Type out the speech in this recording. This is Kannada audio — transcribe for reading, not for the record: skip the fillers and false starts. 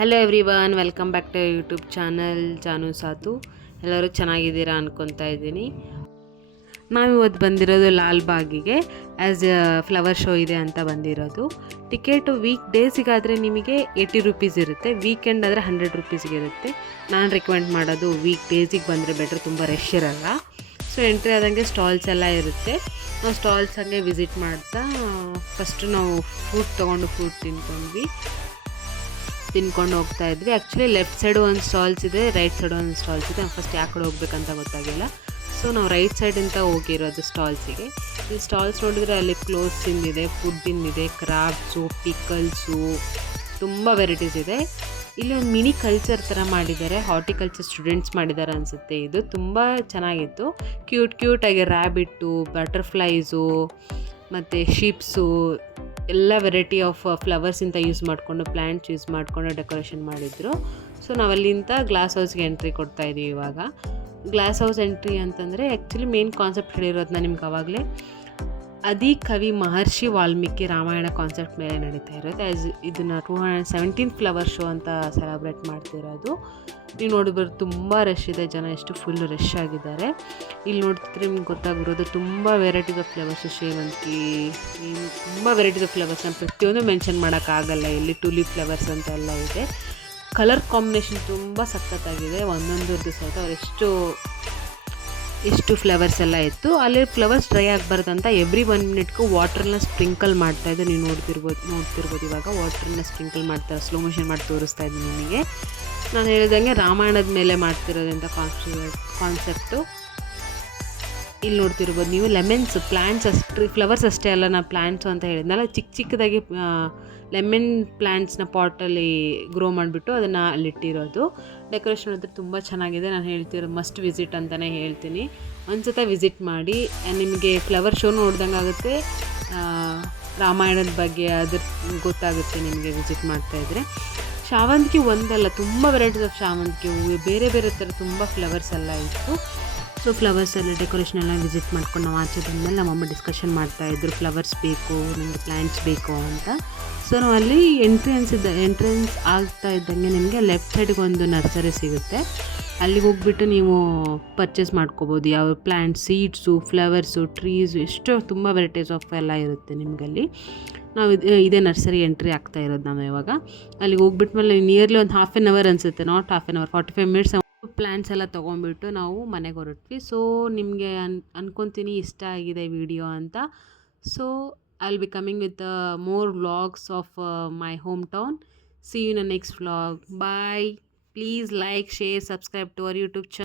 Hello everyone, welcome back to YouTube channel Janu Sathu. ಎಲ್ಲರೂ ಚೆನ್ನಾಗಿದ್ದೀರಾ ಅನ್ಕೊತಾ ಇದ್ದೀನಿ. ನಾವಿವತ್ತು ಬಂದಿರೋದು ಲಾಲ್ಬಾಗಿಗೆ ಆ್ಯಸ್ ಎ ಫ್ಲವರ್ ಶೋ ಇದೆ ಅಂತ ಬಂದಿರೋದು. ಟಿಕೆಟು ವೀಕ್ ಡೇಸಿಗಾದರೆ ನಿಮಗೆ 80 ರುಪೀಸ್ ಇರುತ್ತೆ, ವೀಕೆಂಡ್ ಆದರೆ 100 ರುಪೀಸ್ಗೆ ಇರುತ್ತೆ. ನಾನು ರೆಕಮೆಂಡ್ ಮಾಡೋದು ವೀಕ್ ಡೇಸಿಗೆ ಬಂದರೆ ಬೆಟ್ರ್, ತುಂಬ ರಶ್ ಇರಲ್ಲ. ಸೊ ಎಂಟ್ರಿ ಆದಂಗೆ ಸ್ಟಾಲ್ಸ್ ಎಲ್ಲ ಇರುತ್ತೆ. ನಾವು ಸ್ಟಾಲ್ಸ್ ಹಂಗೆ ವಿಸಿಟ್ ಮಾಡ್ತಾ ಫಸ್ಟು ನಾವು ಫ್ರೂಟ್ ತೊಗೊಂಡು ಫ್ರೂಟ್ ತಿನ್ಕೊಂಡು ಹೋಗ್ತಾ ಇದ್ವಿ. ಆ್ಯಕ್ಚುಲಿ ಲೆಫ್ಟ್ ಸೈಡು ಒಂದು ಸ್ಟಾಲ್ಸ್ ಇದೆ, ರೈಟ್ ಸೈಡು ಒಂದು ಸ್ಟಾಲ್ಸ್ ಇದೆ. ಫಸ್ಟ್ ಯಾವ ಕಡೆ ಹೋಗ್ಬೇಕಂತ ಗೊತ್ತಾಗಿಲ್ಲ. ಸೊ ನಾವು ರೈಟ್ ಸೈಡಿಂದ ಹೋಗಿರೋದು ಸ್ಟಾಲ್ಸಿಗೆ. ಈ ಸ್ಟಾಲ್ಸ್ ನೋಡಿದರೆ ಅಲ್ಲಿ ಕ್ಲೋತ್ಸಿಂದಿದೆ, ಫುಡ್ಡಿಂದಿದೆ, ಕ್ರಾಫ್ಟ್ಸು, ಪಿಕಲ್ಸು, ತುಂಬ ವೆರೈಟೀಸ್ ಇದೆ. ಇಲ್ಲಿ ಒಂದು ಮಿನಿ ಕಲ್ಚರ್ ಥರ ಮಾಡಿದ್ದಾರೆ, ಹಾರ್ಟಿಕಲ್ಚರ್ ಸ್ಟೂಡೆಂಟ್ಸ್ ಮಾಡಿದ್ದಾರೆ ಅನಿಸುತ್ತೆ. ಇದು ತುಂಬ ಚೆನ್ನಾಗಿತ್ತು. ಕ್ಯೂಟಾಗಿ ರ್ಯಾಬಿಟ್ಟು, ಬಟರ್ಫ್ಲೈಸು ಮತ್ತು ಶೀಪ್ಸು, ಎಲ್ಲ ವೆರೈಟಿ ಆಫ್ ಫ್ಲವರ್ಸಿಂದ ಯೂಸ್ ಮಾಡಿಕೊಂಡು, ಪ್ಲ್ಯಾಂಟ್ಸ್ ಯೂಸ್ ಮಾಡಿಕೊಂಡು ಡೆಕೋರೇಷನ್ ಮಾಡಿದರು. ಸೊ ನಾವಲ್ಲಿಂದ ಗ್ಲಾಸ್ ಹೌಸ್ಗೆ ಎಂಟ್ರಿ ಕೊಡ್ತಾಯಿದ್ದೀವಿ ಇವಾಗ. ಗ್ಲಾಸ್ ಹೌಸ್ ಎಂಟ್ರಿ ಅಂತಂದರೆ ಆ್ಯಕ್ಚುಲಿ ಮೇನ್ ಕಾನ್ಸೆಪ್ಟ್ ಹೇಳಿರೋದು ನಾನು ನಿಮ್ಗೆ ಆವಾಗಲೇ ಆದಿ ಕವಿ ಮಹರ್ಷಿ ವಾಲ್ಮೀಕಿ ರಾಮಾಯಣ ಕಾನ್ಸೆಪ್ಟ್ ಮೇಲೆ ನಡೀತಾ ಇರೋದು. ಇದನ್ನು 217th ಫ್ಲವರ್ ಶೋ ಅಂತ ಸೆಲೆಬ್ರೇಟ್ ಮಾಡ್ತಿರೋದು. ನೀವು ನೋಡಿದ್ರೆ ತುಂಬ ರಶ್ ಇದೆ, ಜನ ಎಷ್ಟು ಫುಲ್ ರಶ್ ಆಗಿದ್ದಾರೆ. ಇಲ್ಲಿ ನೋಡ್ತಿದ್ರೆ ನಿಮ್ಗೆ ಗೊತ್ತಾಗಿರೋದು ತುಂಬ ವೆರೈಟೀಸ್ ಆಫ್ ಫ್ಲವರ್ಸು, ಸೇವಂತಿಗೆ, ತುಂಬ ವೆರೈಟೀಸ್ ಆಫ್ ಫ್ಲವರ್ಸ್. ನಾನು ಪ್ರತಿಯೊಂದು ಮೆನ್ಷನ್ ಮಾಡೋಕ್ಕಾಗಲ್ಲ. ಇಲ್ಲಿ ಟುಲಿಪ್ ಫ್ಲವರ್ಸ್ ಅಂತ ಎಲ್ಲ ಇದೆ. ಕಲರ್ ಕಾಂಬಿನೇಷನ್ ತುಂಬ ಸಖತ್ತಾಗಿದೆ. ಒಂದೊಂದು ಸಹಿತ ಅವ್ರು ಎಷ್ಟು ಫ್ಲವರ್ಸ್ ಎಲ್ಲ ಇತ್ತು. ಅಲ್ಲಿ ಫ್ಲವರ್ಸ್ ಡ್ರೈ ಆಗಬಾರ್ದಂತ ಎವ್ರಿ 1 ಮಿನಿಟ್ಗೂ ವಾಟ್ರನ್ನ ಸ್ಪ್ರಿಂಕಲ್ ಮಾಡ್ತಾಯಿದ್ದೆ. ನೀವು ನೋಡ್ತಿರ್ಬೋದು ಇವಾಗ ವಾಟ್ರನ್ನ ಸ್ಪ್ರಿಂಕಲ್ ಮಾಡ್ತಾರೆ, ಸ್ಲೋ ಮೋಷನ್ ಮಾಡಿ ತೋರಿಸ್ತಾ ಇದ್ದೀನಿ ನಿಮಗೆ. ನಾನು ಹೇಳಿದಂಗೆ ರಾಮಾಯಣದ ಮೇಲೆ ಮಾಡ್ತಿರೋದಂಥ ಕಾನ್ಸೆಪ್ಟು. ಇಲ್ಲಿ ನೋಡ್ತಿರ್ಬೋದು ನೀವು ಲೆಮನ್ಸ್ ಪ್ಲ್ಯಾಂಟ್ಸ್ ಫ್ಲವರ್ಸ್ ಅಷ್ಟೇ ಅಲ್ಲ, ನಾನು ಪ್ಲ್ಯಾಂಟ್ಸು ಅಂತ ಹೇಳಿದ್ನಲ್ಲ, ಚಿಕ್ಕದಾಗಿ ಲೆಮನ್ ಪ್ಲ್ಯಾಂಟ್ಸ್ನ ಪಾಟಲ್ಲಿ ಗ್ರೋ ಮಾಡಿಬಿಟ್ಟು ಅದನ್ನು ಅಲ್ಲಿಟ್ಟಿರೋದು. ಡೆಕೋರೇಷನ್ ಅಂದರೆ ತುಂಬ ಚೆನ್ನಾಗಿದೆ. ನಾನು ಹೇಳ್ತಿರೋ ಮಸ್ಟ್ ವಿಸಿಟ್ ಅಂತಲೇ ಹೇಳ್ತೀನಿ. ಒಂದು ಸತ ವಿಸಿಟ್ ಮಾಡಿ, ನಿಮಗೆ ಫ್ಲವರ್ ಶೋ ನೋಡ್ದಂಗೆ ಆಗುತ್ತೆ, ರಾಮಾಯಣದ ಬಗ್ಗೆ ಅದ್ರ ಗೊತ್ತಾಗುತ್ತೆ ನಿಮಗೆ ವಿಸಿಟ್ ಮಾಡ್ತಾಯಿದ್ರೆ. ಶಾವಂತಿಗೆ ಒಂದಲ್ಲ, ತುಂಬ ವೆರೈಟೀಸ್ ಆಫ್ ಶಾವಂತಿಗೆ ಹೂವು, ಬೇರೆ ಬೇರೆ ಥರ ತುಂಬ ಫ್ಲವರ್ಸ್ ಎಲ್ಲ ಇತ್ತು. ಸೊ ಫ್ಲವರ್ಸ್ ಎಲ್ಲ ಡೆಕೋರೇಷನ್ ಎಲ್ಲ ವಿಸಿಟ್ ಮಾಡ್ಕೊಂಡು ನಾವು ಆಚೆ ಬಂದಮೇಲೆ ನಮ್ಮಮ್ಮ ಡಿಸ್ಕಷನ್ ಮಾಡ್ತಾಯಿದ್ರು, ಫ್ಲವರ್ಸ್ ಬೇಕು, ನನಗೆ ಪ್ಲ್ಯಾಂಟ್ಸ್ ಬೇಕು ಅಂತ. ಸೊ ನಾವು ಅಲ್ಲಿ ಎಂಟ್ರೆನ್ಸ್ ಆಗ್ತಾ ಇದ್ದಂಗೆ ನಿಮಗೆ ಲೆಫ್ಟ್ ಸೈಡ್ಗೆ ಒಂದು ನರ್ಸರಿ ಸಿಗುತ್ತೆ. ಅಲ್ಲಿಗೆ ಹೋಗ್ಬಿಟ್ಟು ನೀವು ಪರ್ಚೇಸ್ ಮಾಡ್ಕೋಬೋದು. ಯಾವ ಪ್ಲ್ಯಾಂಟ್ಸ್, ಸೀಡ್ಸು, ಫ್ಲವರ್ಸು, ಟ್ರೀಸು, ಎಷ್ಟೋ ತುಂಬ ವೆರೈಟೀಸ್ ಆಫ್ ಎಲ್ಲ ಇರುತ್ತೆ ನಿಮಗಲ್ಲಿ. ನಾವು ಇದೇ ನರ್ಸರಿ ಎಂಟ್ರಿ ಆಗ್ತಾ ಇರೋದು ನಾವು ಇವಾಗ. ಅಲ್ಲಿಗೆ ಹೋಗ್ಬಿಟ್ಮೇಲೆ ನಿಯರ್ಲಿ ಒಂದು 1/2 hour ಅನಿಸುತ್ತೆ, ನಾಟ್ 1/2 hour, 45 minutes ಪ್ಲ್ಯಾಂಟ್ಸ್ ಎಲ್ಲ ತೊಗೊಂಡ್ಬಿಟ್ಟು ನಾವು ಮನೆಗೆ ಹೊರಟ್ವಿ. ಸೊ ನಿಮಗೆ ಅನ್ಕೊತೀನಿ ಇಷ್ಟ ಆಗಿದೆ ವಿಡಿಯೋ ಅಂತ. So I will be coming with more vlogs of my hometown. See you in the next vlog. Bye. Please like, share, subscribe to our YouTube channel.